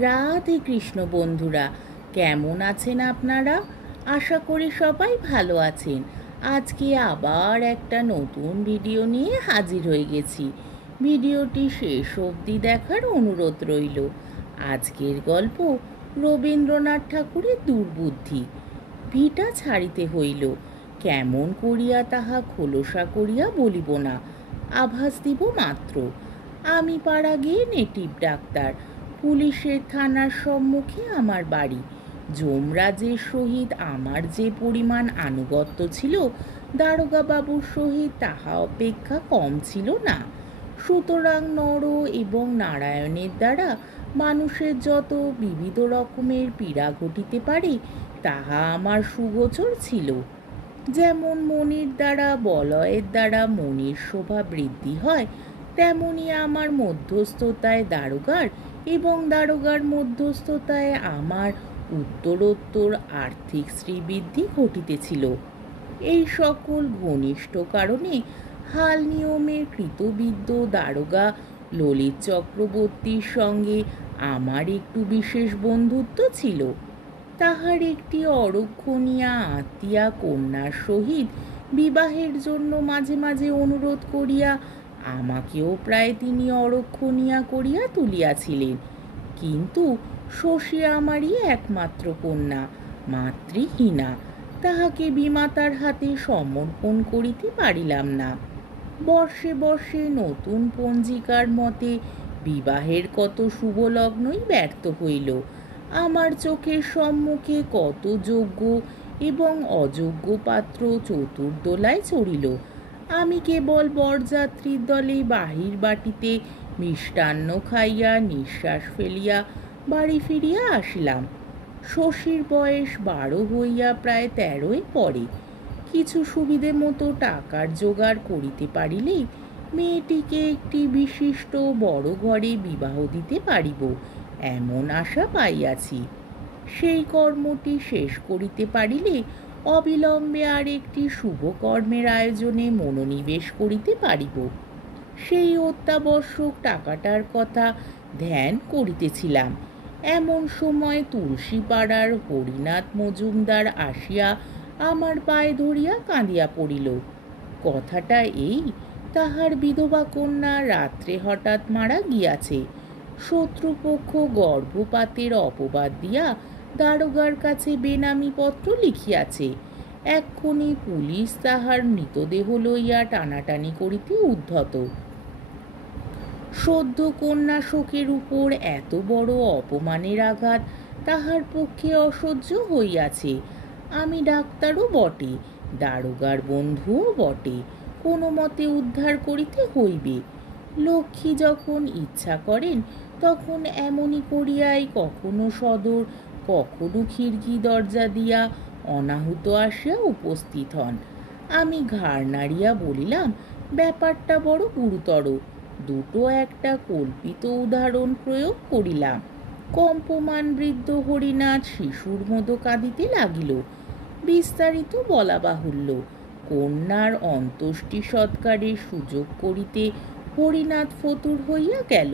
রাধে কৃষ্ণ বন্ধুরা, কেমন আছেন আপনারা? আশা করি সবাই ভালো আছেন। আজকে আবার একটা নতুন ভিডিও নিয়ে হাজির হয়ে গেছি। ভিডিওটি শেষ অবধি দেখার অনুরোধ রইল। আজকের গল্প রবীন্দ্রনাথ ঠাকুরের দুর্বুদ্ধি। ভিটা ছাড়িতে হইল, কেমন করিয়া তাহা খোলসা করিয়া বলিব না, আভাস দিব মাত্র। আমি পাড়া গিয়ে নেটিভ ডাক্তার, পুলিশের থানার সম্মুখে আমার বাড়ি। যমরাজের সহিত আমার যে পরিমাণ আনুগত্য ছিল, দারোগা বাবুর সহিত তাহা অপেক্ষা কম ছিল না। সুতরাং নর এবং নারায়ণের দ্বারা মানুষের যত বিবিধ রকমের পীড়া ঘটিতে পারে তাহা আমার সুগোচর ছিল। যেমন মনির দ্বারা বলয়ের দ্বারা মনির শোভা বৃদ্ধি হয়, তেমনি আমার মধ্যস্থতায় দারোগার এবং দারোগার মধ্যস্থতায় আমার উত্তরোত্তর আর্থিক শ্রীবৃদ্ধি ঘটিতেছিল। এই সকল ঘনিষ্ঠ কারণে হাল নিয়মের কৃতবিদ্য দারোগা ললিত চক্রবর্তীর সঙ্গে আমার একটু বিশেষ বন্ধুত্ব ছিল। তাহার একটি অরক্ষণীয়া আত্মীয়া কন্যার সহিত বিবাহের জন্য মাঝে মাঝে অনুরোধ করিয়া আমাকেও প্রায় তিনি অরক্ষণীয়া করিয়া তুলিয়াছিলেন। কিন্তু শশী আমারই একমাত্র কন্যা, মাতৃহীনা। তাহাকে বিমাতার হাতে সমর্পণ করিতে পারিলাম না। বর্ষে বর্ষে নতুন পঞ্জিকার মতে বিবাহের কত শুভলগ্নই ব্যর্থ হইল। আমার চোখের সম্মুখে কত যোগ্য এবং অযোগ্য পাত্র চতুর্দোলায় চড়িল। আমি কেবল বরযাত্রীর দলে বাহির বাটিতে মিষ্টান্ন খাইয়া নিঃশ্বাস ফেলিয়া বাড়ি ফিরিয়া আসিলাম। শশীর বয়স 12 হইয়া প্রায় 13 পড়ে। কিছু সুবিধে মতো টাকার জোগাড় করিতে পারিলেই মেয়েটিকে একটি বিশিষ্ট বড় ঘরে বিবাহ দিতে পারিব, এমন আশা পাইয়াছি। সেই কর্মটি শেষ করিতে পারিলে অবিলম্বে আর একটি শুভ কর্মের আয়োজনে মনোনিবেশ করিতে পারিব। সেই অত্যাবশ্যক টাকাটার কথা ধ্যান করিতেছিলাম। এমন সময় তুলসীপাড়ার হরিনাথ মজুমদার আসিয়া আমার পায়ে ধরিয়া কাঁদিয়া পড়িল। কথাটা এই, তাহার বিধবা কন্যা রাত্রে হঠাৎ মারা গিয়াছে। শত্রুপক্ষ গর্ভপাতের অপবাদ দিয়া দারোগার কাছে বেনামি পত্র লিখিয়াছে। এক্ষুনি পুলিশ তাহার মৃতদেহ লইয়া টানাটানি করিতে উদ্ধত। সদ্য কন্যা শোকের উপর এত বড় অপমানের আঘাত তাহার পক্ষে অসহ্য হইয়াছে। আমি ডাক্তারও বটে, দারোগার বন্ধুও বটে, কোনো মতে উদ্ধার করিতে হইবে। লক্ষ্মী যখন ইচ্ছা করেন তখন এমনি করিয়াই কখনো সদর কখনো খিড়কি দরজা দিয়া অনাহুত আসিয়া উপস্থিত হন। আমি ঘাড় নাড়িয়া বলিলাম, ব্যাপারটা বড় গুরুতর। দুটো একটা কল্পিত উদাহরণ প্রয়োগ করিলাম। কম্পমান বৃদ্ধ হরিনাথ শিশুর মতো কাঁদিতে লাগিল। বিস্তারিত বলা বাহুল্য। কন্যার অন্ত্যেষ্টি সৎকারের সুযোগ করিতে হরিনাথ ফতুর হইয়া গেল।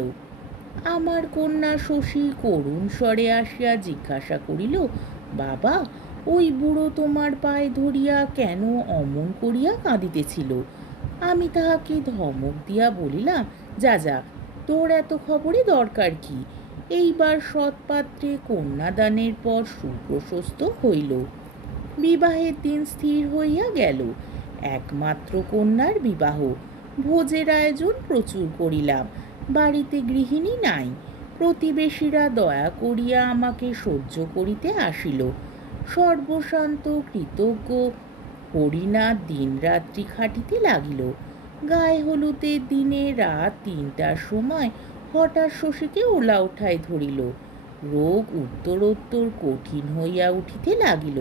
আমার কন্যা শশী করুণ স্বরে আসিয়া জিজ্ঞাসা করিল, বাবা, ওই বুড়ো তোমার পায়ে ধরিয়া কেন অমন করিয়া কাঁদিতেছিল? আমি তাহাকে ধমক দিয়া বলিলাম, যা যা, তোর এত খবরে দরকার কি? এইবার সৎপাত্রে কন্যাদানের পর সুপ্রশস্ত হইল। বিবাহের দিন স্থির হইয়া গেল। একমাত্র কন্যার বিবাহ। ভোজের আয়োজন প্রচুর করিলাম। বাড়িতে গৃহিণী নাই। প্রতিবেশীরা দয়া করিয়া আমাকে সহ্য করিতে আসিল। সর্বশান্ত কৃতজ্ঞ হরিনাথ দিন রাত্রি খাটিতে লাগিল। গায়ে হলুদের দিনে রাত 3টার সময় হঠাৎ শশীকে ওলা উঠায় ধরিল। রোগ উত্তরোত্তর কঠিন হইয়া উঠিতে লাগিল।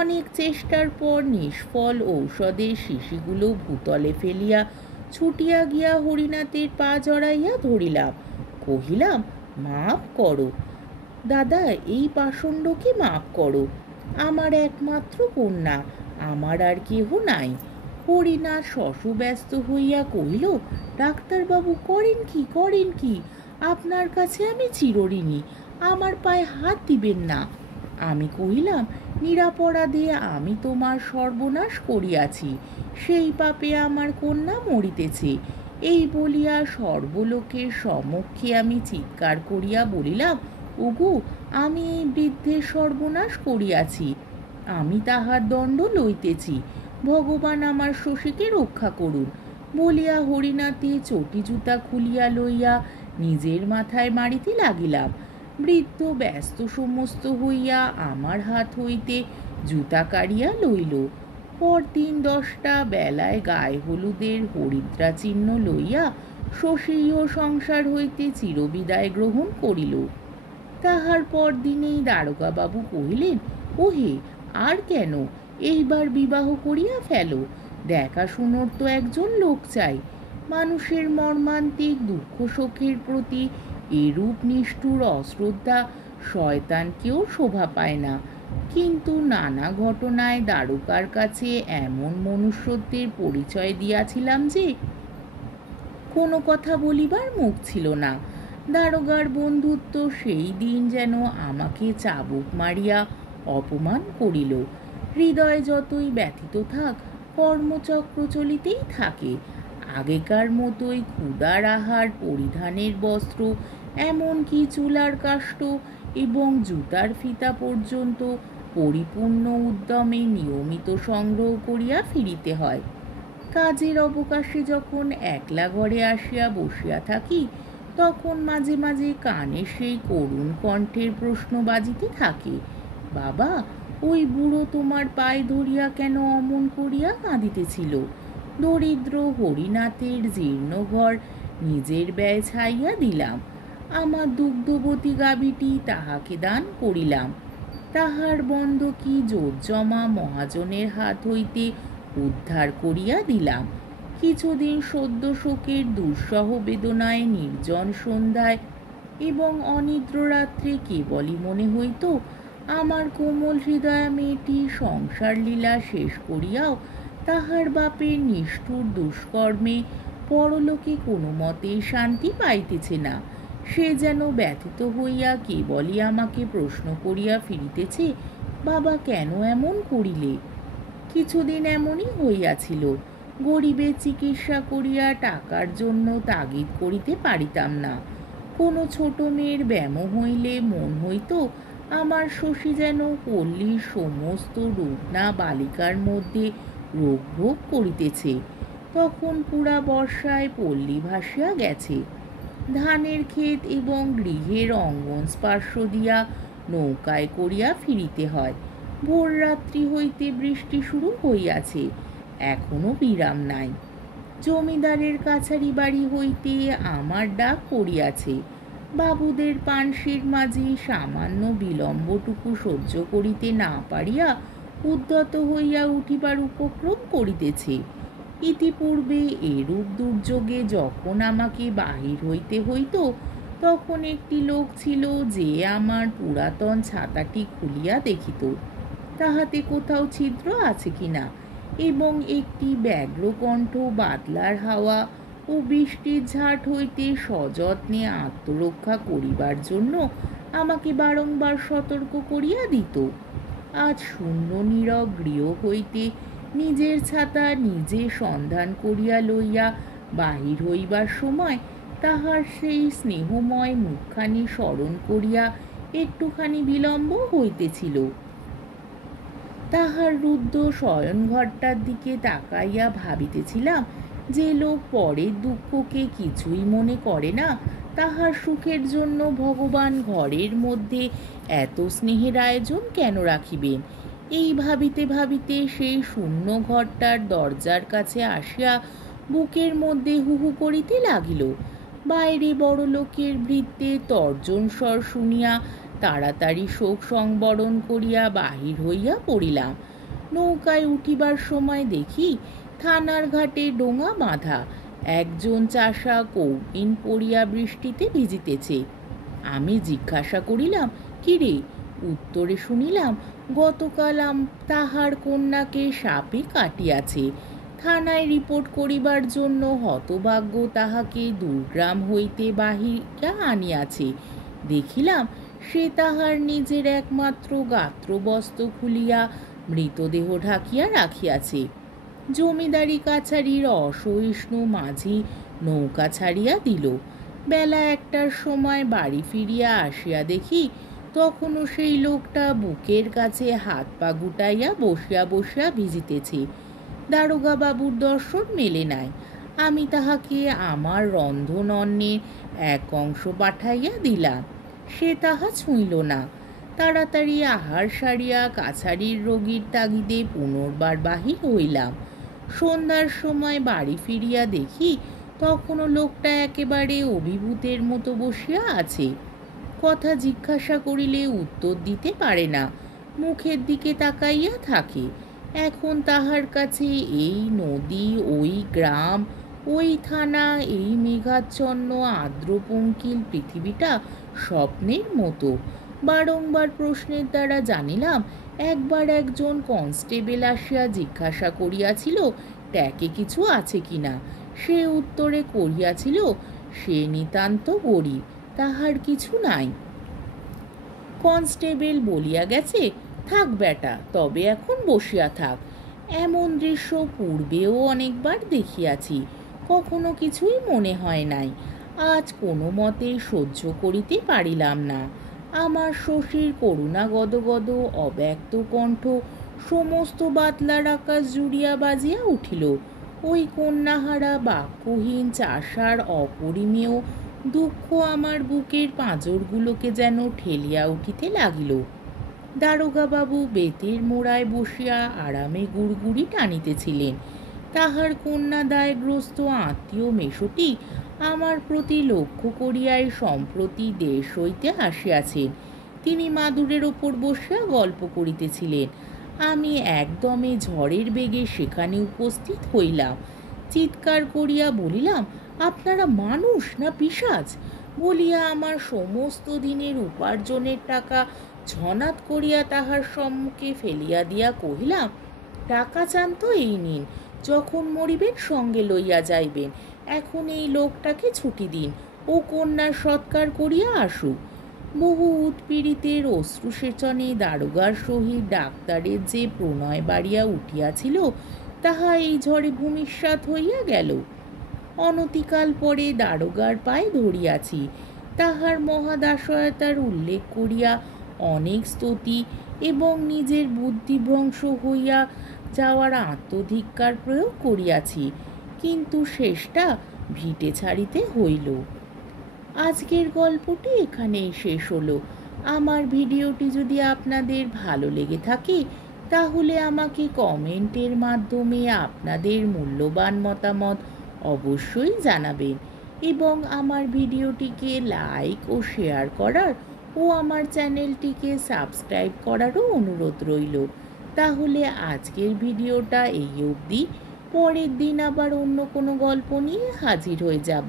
অনেক চেষ্টার পর নিষ্ফল ঔষধের শিশিগুলো ভূতলে ফেলিয়া ছুটিয়া গিয়া হরিনাথের পা জড়াইয়া ধরিলাম। কহিলাম, মাপ করো দাদা, এই পাষণ্ডকে মাপ করো। আমার একমাত্র কন্যা, আমার আর কেহ নাই। হরিনাথ শশব্যস্ত হইয়া কহিল, ডাক্তারবাবু করেন কি? আপনার কাছে আমি চিরঋণী, আমার পায়ে হাত দিবেন না। আমি কহিলাম, নিরাপরাধে আমি তোমার সর্বনাশ করিয়াছি, সেই পাপে আমার কন্যা মরিতেছে। এই বলিয়া সর্বলোকের সম্মুখে আমি চিৎকার করিয়া বলিলাম, ওগো, আমি এই বৃদ্ধের সর্বনাশ করিয়াছি, আমি তাহার দণ্ড লইতেছি, ভগবান আমার শশীকে রক্ষা করুন। বলিয়া হরিনাথে চটি জুতা খুলিয়া লইয়া নিজের মাথায় মারিতে লাগিলাম। বৃদ্ধ ব্যস্ত সমস্ত হইয়া আমার হাত হইতে জুতা কাড়িয়া লইল। পরদিন 10টা বেলায় গায়ে হলুদের হরিদ্রা চিহ্ন লইয়া শশীও সংসার হইতে চিরবিদায় গ্রহণ করিল। তাহার পর দিনেই দারোগাবাবু কহিলেন, ওহে, আর কেন, এইবার বিবাহ করিয়া ফেলো, দেখাশুনোর তো একজন লোক চাই। মানুষের মর্মান্তিক দুঃখ শোকের প্রতি এরূপ নিষ্ঠুর অশ্রদ্ধা শয়তানকেও শোভা পায় না। কিন্তু নানা ঘটনায় দারোগার কাছে এমন মনুষ্যত্বের পরিচয় দিয়াছিলাম যে কোনো কথা বলিবার মুখ ছিল না। দারোগার বন্ধুত্ব সেই দিন যেন আমাকে চাবুক মারিয়া অপমান করিল। হৃদয় যতই ব্যথিত থাক, কর্মচক্র চলিতেই থাকে। আগেকার মতোই ক্ষুধার আহার, পরিধানের বস্ত্র, এমনকি চুলার কাষ্ঠ এবং জুতার ফিতা পর্যন্ত পরিপূর্ণ উদ্যমে নিয়মিত সংগ্রহ করিয়া ফিরিতে হয়। কাজের অবকাশে যখন একলা ঘরে আসিয়া বসিয়া থাকি, তখন মাঝে মাঝে কানে সেই করুণ কণ্ঠের প্রশ্ন বাজিতে থাকে, বাবা, ওই বুড়ো তোমার পায়ে ধরিয়া কেন অমন করিয়া কাঁদিতেছিল? দরিদ্র হরিনাথের জীর্ণ ঘর নিজের ব্যয় ছাইয়া দিলাম, আমার দুগ্ধবতী গাভীটি তাহাকে দান করিলাম, তাহার বন্ধকি জোতজমা মহাজনের হাত হইতে উদ্ধার করিয়া দিলাম। কিছুদিন সদ্য শোকের দুঃসহ বেদনায় নির্জন সন্ধ্যায় এবং অনিদ্র রাত্রে কেবলই মনে হইত, আমার কোমল হৃদয়া মেয়েটি সংসার লীলা শেষ করিয়াও তাহার বাপের নিষ্ঠুর দুষ্কর্মে পরলোকে কোনো মতে শান্তি পাইতেছে না। সে যেন ব্যথিত হইয়া কেবলই আমাকে প্রশ্ন করিয়া ফিরিতেছে, বাবা, কেন এমন করিলে? কিছুদিন এমনই হইয়াছিল। গরিবের চিকিৎসা করিয়া টাকার জন্য তাগিদ করিতে পারিতাম না। কোনো ছোট মেয়ের ব্যামো হইলে মন হইত আমার শশী যেন পল্লীর সমস্ত রুগ্না বালিকার মধ্যে রোগ ভোগ করিতেছে। তখন পুরা বর্ষায় পল্লী ভাসিয়া গেছে। ধানের ক্ষেত এবং গৃহের অঙ্গন স্পর্শ দিয়া নৌকায় করিয়া ফিরিতে হয়। ভোর রাত্রি হইতে বৃষ্টি শুরু হইয়াছে, এখনো বিরাম নাই। জমিদারের কাছারি বাড়ি হইতে আমার ডাক পড়িয়াছে। বাবুদের পানসির মাঝি সামান্য বিলম্বটুকু সহ্য করিতে না পারিয়া উদ্যত হইয়া উঠিবার উপক্রম করিতেছে। ইতিপূর্বে এরূপ দুর্যোগে যখন আমাকে বাহির হইতে হইত, তখন একটি লোক ছিল যে আমার পুরাতন ছাতাটি খুলিয়া দেখিত তাহাতে কোথাও ছিদ্র আছে কিনা, এবং একটি ব্যগ্রকণ্ঠ বাদলার হাওয়া ও বৃষ্টির ঝাট হইতে সযত্নে আত্মরক্ষা করিবার জন্য আমাকে বারংবার সতর্ক করিয়া দিত। আজ শূন্য নীরব গৃহ হইতে নিজের ছাতা নিজে সন্ধান করিয়া লইয়া বাহির হইবার সময় তাহার সেই স্নেহময় মুখখানি স্মরণ করিয়া একটুখানি বিলম্ব হইতেছিল। তাহার রুদ্ধ শয়নঘরটার দিকে তাকাইয়া ভাবিতেছিলাম, যে লোক পরের দুঃখকে কিছুই মনে করে না, তাহার সুখের জন্য ভগবান ঘরের মধ্যে এত স্নেহের আয়োজন কেন রাখিবেন? এই ভাবিতে ভাবিতে সেই শূন্য ঘরটার দরজার কাছে আসিয়া বুকের মধ্যে হুহু করিতে লাগিল। বাইরে বড় লোকের বৃত্তের তর্জন স্বর শুনিয়া তাড়াতাড়ি শোক সংবরণ করিয়া বাহির হইয়া পড়িলাম। নৌকায় উঠিবার সময় দেখি থানার ঘাটে ডোঙা বাঁধা, একজন চাষা কৌপিন পড়িয়া বৃষ্টিতে ভিজিতেছে। আমি জিজ্ঞাসা করিলাম, কিরে? উত্তরে শুনিলাম, গতকাল তাহার কন্যাকে সাপে কাটিয়াছে, থানায় রিপোর্ট করিবার জন্য হতভাগ্য তাহাকে দুর্গ্রাম হইতে বাহিরা আনিয়াছে। দেখিলাম সে তাহার নিজের একমাত্র গাত্রবস্ত্র খুলিয়া মৃতদেহ ঢাকিয়া রাখিয়াছে। জমিদারি কাছারির অসহিষ্ণু মাঝি নৌকা ছাড়িয়া দিল। বেলা 1টার সময় বাড়ি ফিরিয়া আসিয়া দেখি তখনও সেই লোকটা বুকের কাছে হাত পা গুটাইয়া বসিয়া বসিয়া ভিজিতেছে। দারোগা বাবুর দর্শন মেলে নাই। আমি তাহাকে আমার রন্ধন অন্নের এক অংশ পাঠাইয়া দিলাম, সে তাহা ছুঁইল না। তাড়াতাড়ি আহার সারিয়া কাছারির রোগীর তাগিদে পুনর্বার বাহির হইলাম। সন্ধ্যার সময় বাড়ি ফিরিয়া দেখি তখনও লোকটা একেবারে অভিভূতের মতো বসিয়া আছে। কথা জিজ্ঞাসা করিলে উত্তর দিতে পারে না, মুখের দিকে তাকাইয়া থাকে। এখন তাহার কাছে এই নদী, ওই গ্রাম, ওই থানা, এই মেঘাচ্ছন্ন আর্দ্রপঙ্কিল পৃথিবীটা স্বপ্নের মতো। বারংবার প্রশ্নের দ্বারা জানিলাম। একবার একজন কনস্টেবল আসিয়া জিজ্ঞাসা করিয়াছিল ট্যাকে কিছু আছে কিনা। সে উত্তরে করিয়াছিল সে নিতান্ত গরিব, তাহার কিছু নাই। কনস্টেবল বলিয়া গেছে, থাক বেটা, তবে এখন বসিয়া থাক। এমন দৃশ্য পূর্বেও অনেকবার দেখিয়াছি, কখনো কিছুই মনে হয় নাই। আজ কোনো মতে সহ্য করিতে পারিলাম না। আমার শশীর করুণা গদগদ অব্যক্ত কণ্ঠ সমস্ত বাতলার আকাশ জুড়িয়া বাজিয়া উঠিল। ওই কন্যাহারা বাক্যহীন চাষার অপরিমেয় দুঃখ আমার বুকের পাঁজরগুলোকে যেন ঠেলিয়া উঠিতে লাগিল। দারোগাবাবু বেতের মোড়ায় বসিয়া আরামে গুড়গুড়ি টানিতেছিলেন। তাহার কন্যা দায়গ্রস্ত আত্মীয় মেশোটি আমার প্রতি লক্ষ্য করিয়াই সম্প্রতি দেশ হইতে আসিয়াছেন। তিনি মাদুরের ওপর বসিয়া গল্প করিতেছিলেন। আমি একদমে ঝড়ের বেগে সেখানে উপস্থিত হইলাম। চিৎকার করিয়া বলিলাম, আপনারা মানুষ না পিশাচ? বলিয়া আমার সমস্ত দিনের উপার্জনের টাকা ঝনাত করিয়া তাহার সম্মুখে ফেলিয়া দিয়া কহিলাম, টাকা চান তো এই নিন, যখন মরিবেন সঙ্গে লইয়া যাইবেন। এখন এই লোকটাকে ছুটি দিন, ও কন্যার সৎকার করিয়া আসুক। বহু উৎপীড়িতের অশ্রুসেচনে দারোগার সহিত ডাক্তারের যে প্রণয় বাড়িয়া উঠিয়াছিল তাহা এই ঝড়ে ভূমিসাৎ হইয়া গেল। অনতিকাল পরে দারোগার পায়ে ধরিয়াছি। তাহার মহাদাসয়তার উল্লেখ করিয়া অনেক স্তুতি এবং নিজের বুদ্ধিভ্রংশ হইয়া যাওয়ার আত্মধিক্কার প্রয়োগ করিয়াছি, কিন্তু শেষটা ভিটে ছাড়িতে হইল। আজকের গল্পটি এখানেই শেষ হলো। আমার ভিডিওটি যদি আপনাদের ভালো লেগে থাকে তাহলে আমাকে কমেন্টের মাধ্যমে আপনাদের মূল্যবান মতামত অবশ্যই জানাবেন এবং আমার ভিডিওটিকে লাইক ও শেয়ার করার ও আমার চ্যানেলটিকে সাবস্ক্রাইব করারও অনুরোধ রইল। তাহলে আজকের ভিডিওটা এই অবধি। পরের দিন আবার অন্য কোনো গল্প নিয়ে হাজির হয়ে যাব।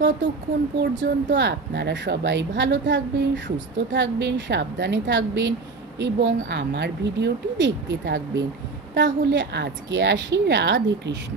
ততক্ষণ পর্যন্ত আপনারা সবাই ভালো থাকবেন, সুস্থ থাকবেন, সাবধানে থাকবেন এবং আমার ভিডিওটি দেখতে থাকবেন। তাহলে আজকে আসি। রাধে কৃষ্ণ।